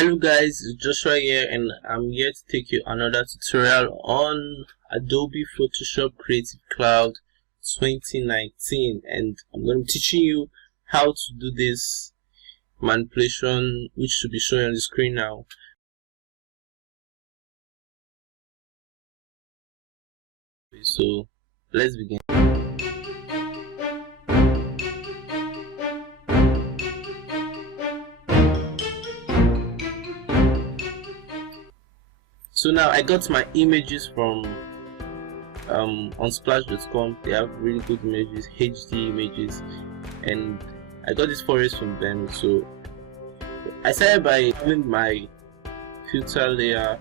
Hello guys, it's Joshua here and I'm here to take you another tutorial on Adobe Photoshop Creative Cloud 2019, and I'm going to be teaching you how to do this manipulation which should be showing on the screen now. So let's begin. So now I got my images from on splash.com. They have really good images, HD images, and I got this forest from them. So I started by doing my filter layer.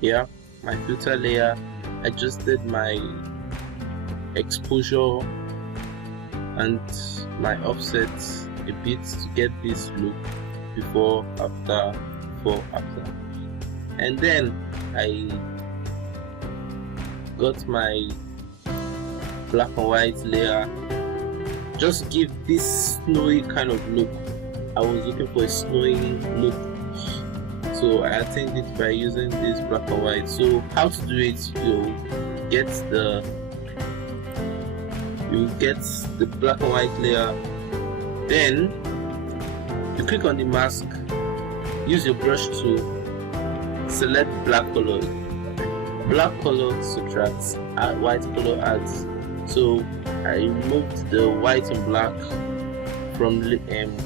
Yeah, my filter layer. Adjusted my exposure and my offset a bit to get this look before after. And then I got my black and white layer, just give this snowy kind of look. I was looking for a snowy look, so I attained it by using this black and white. So how to do it? You get the black and white layer, then you click on the mask. Use your brush tool, select black color. Black color subtracts, white color adds. So I removed the white and black from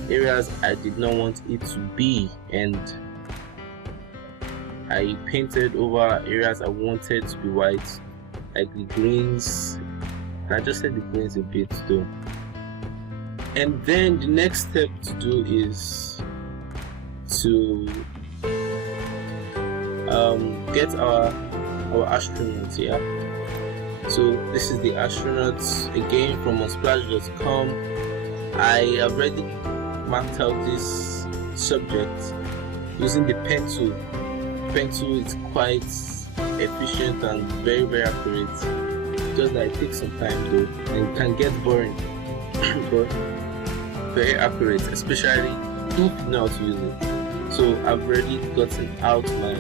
areas I did not want it to be, and I painted over areas I wanted to be white, like the greens. And I just set the greens a bit though. And then the next step to do is to get our astronaut here. So this is the astronaut again from splash.com. I have already marked out this subject using the pen tool. Pen tool is quite efficient and very accurate, just that it takes some time though and it can get boring but very accurate, especially if you know how to use it. So I've already gotten out my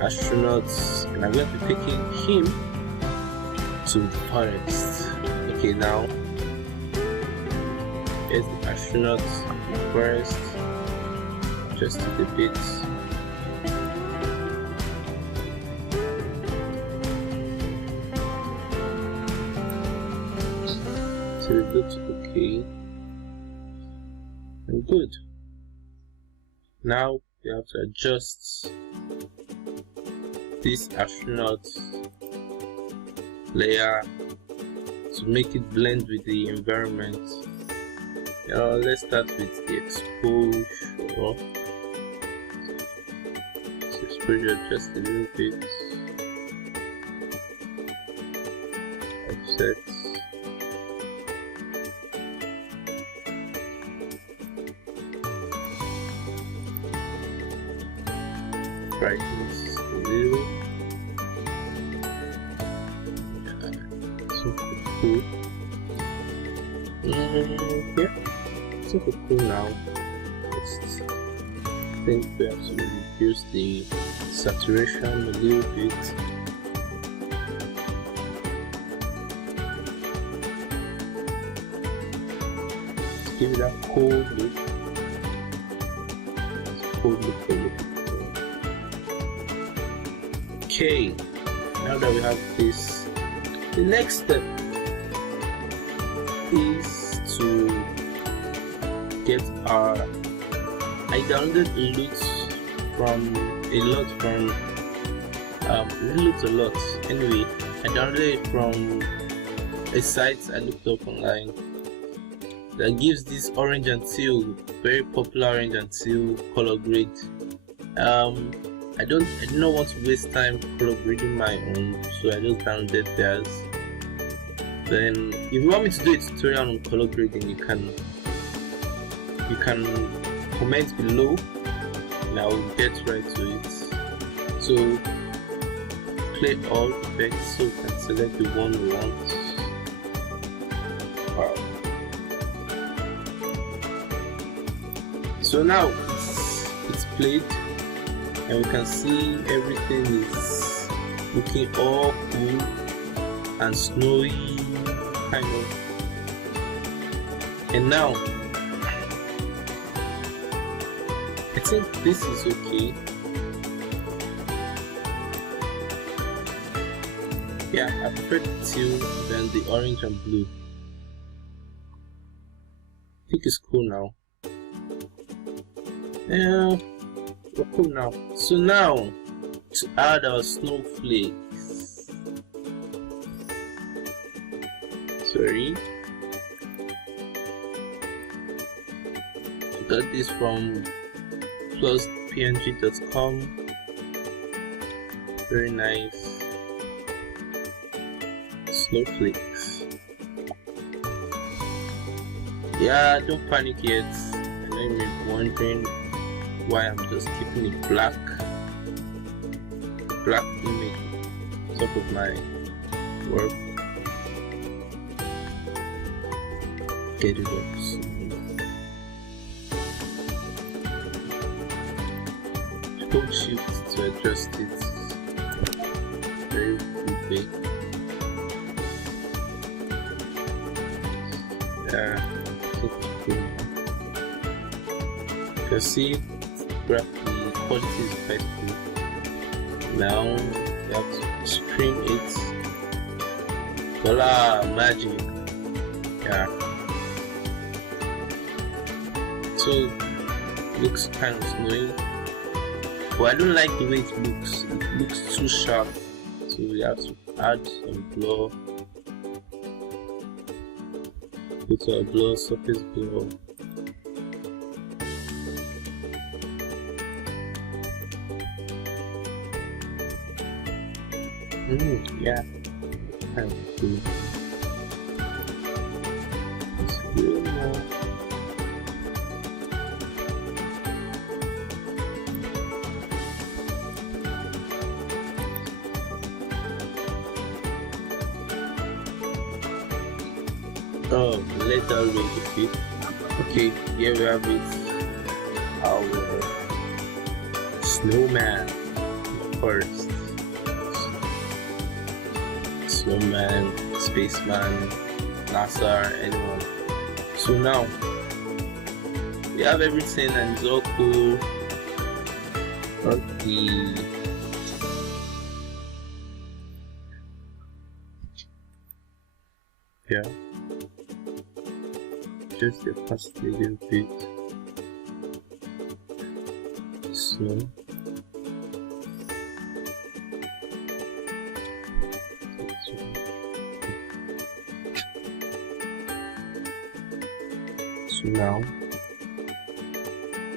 astronauts, and I'm going to be taking him to the forest. Okay, now here's the astronaut in the forest. Just a bit. So it looks okay and good. Now we have to adjust this astronaut layer to make it blend with the environment. Let's start with the exposure. Exposure just a little bit. Offset. Brightness a little. Super cool. Yeah, super cool now. Just think we have to reduce the saturation a little bit. Let's give it a cold look. Cold look. Okay, now that we have this, the next step is to get our. I downloaded a lot. Anyway, I downloaded it from a site I looked up online that gives this orange and teal, very popular orange and teal color grade. I do not want to waste time color grading my own, so I just downloaded theirs. Then if you want me to do a tutorial on color grading, you can comment below and I will get right to it. So play all effects so you can select the one you want. Wow. So now it's played, and we can see everything is looking all cool and snowy kind of. And now I think this is okay. Yeah, I prefer the teal than the orange and blue. I think it's cool now. Yeah, we're cool now. So now to add our snowflakes. Sorry, I got this from pluspng.com. Very nice snowflakes. Yeah, don't panic yet. I know you may be wondering why I'm just keeping it black. Black image on top of my work. Get it up soon. Hold shift to adjust it. Very big. Yeah, you can see the quality is quite good. Now you have to screen it. Voila, magic. Yeah. So looks kind of snowy, but I don't like the way it looks. It looks too sharp, so we have to add some blur. Put a blur, surface blur. Yeah, kind of cool. It's good now. Oh, let that load a bit. Okay, here we have it. Our snowman first. Snowman, spaceman, NASA, anyone. So now we have everything and it's all cool. Yeah, just the first little bit. So now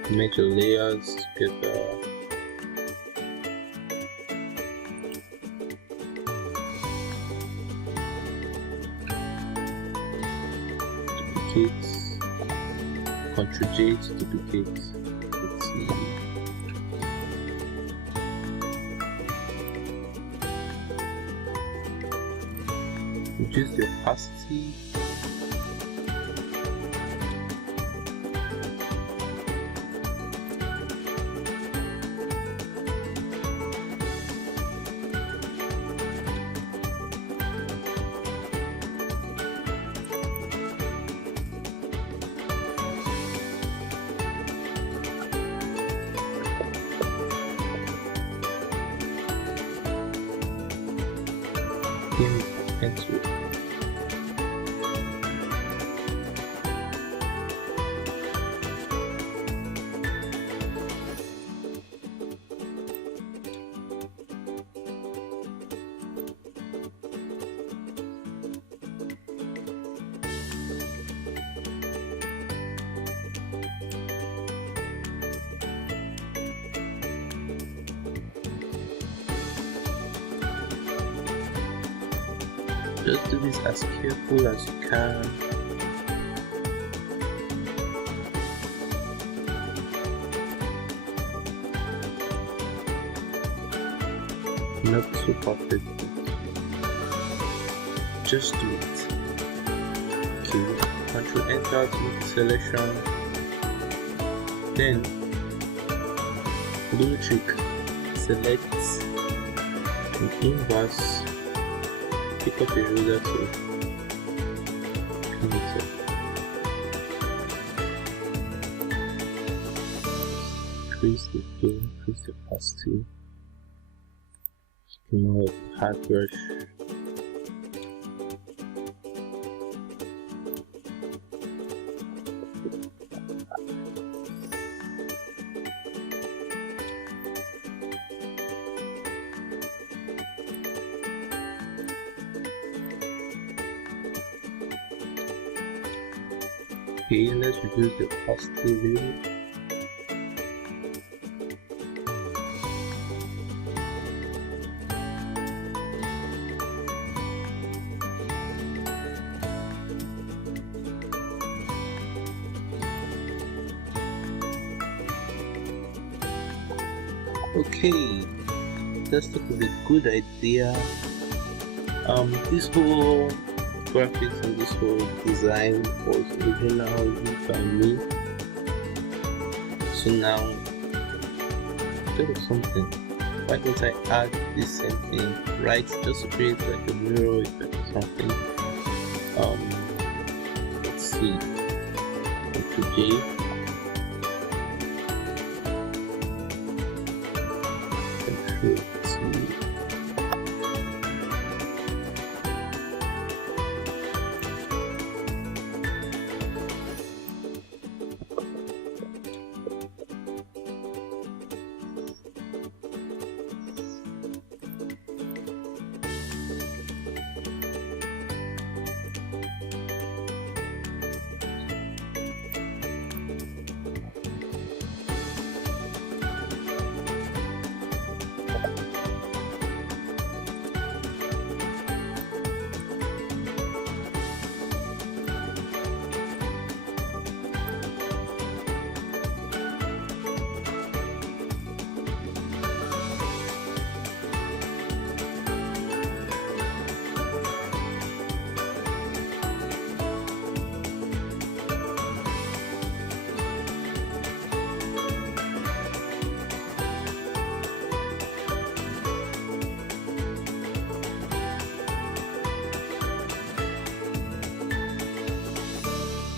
make the layers together. Duplicates, conjugate, duplicate. Let's see. Reduce the opacity. Into it. Just do this as careful as you can. Not so perfect. Just do it. Okay, Control Enter to make the selection. Then do the trick, select an inverse, pick up a ruler to pin it up. Increase the gain, increase the opacity, more hard brush. Okay, let's reduce the opacity a little. Okay, this looks like a good idea. This whole graphics and this whole design was originally by me. So now, think of something. Why don't I add this same thing, right? Just to create like a mirror effect or something. Let's see. Today.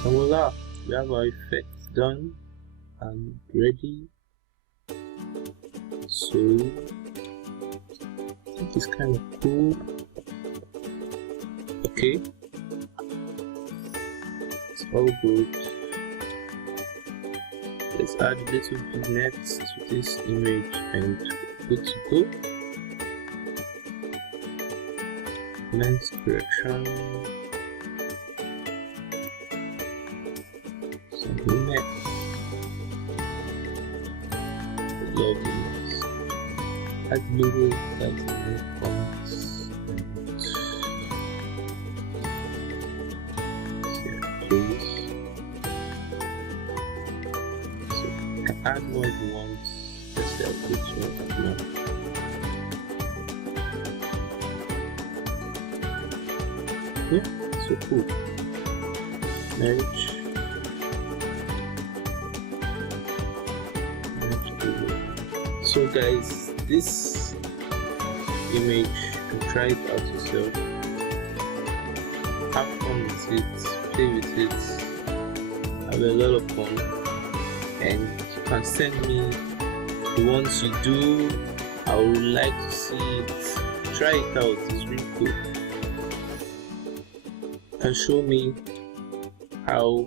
And voila, we have our effects done and ready. So I think it's kind of cool. Okay, it's all good. Let's add a little vignettes to this image and good to go. Lens correction. Next, love this. Add little lighting fonts and place. So you can add more if you want. Just a picture of more. Yeah, so cool. Merge. So guys, this image, you can try it out yourself, have fun with it, play with it, have a lot of fun, and you can send me the ones you do. I would like to see it. Try it out, it's really cool. You can show me how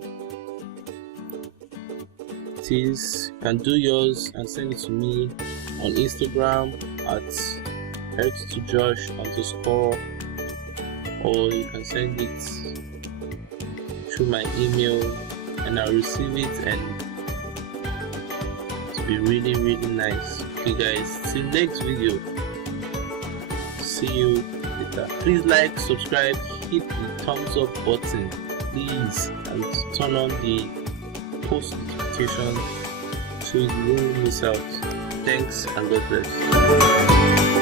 it is. You can do yours and send it to me on Instagram at @Josh_, or you can send it through my email and I'll receive it, and it'll be really nice. Okay guys, till next video, see you later. Please like, subscribe, hit the thumbs up button please, and turn on the post notification so you won't miss out. Thanks and God bless.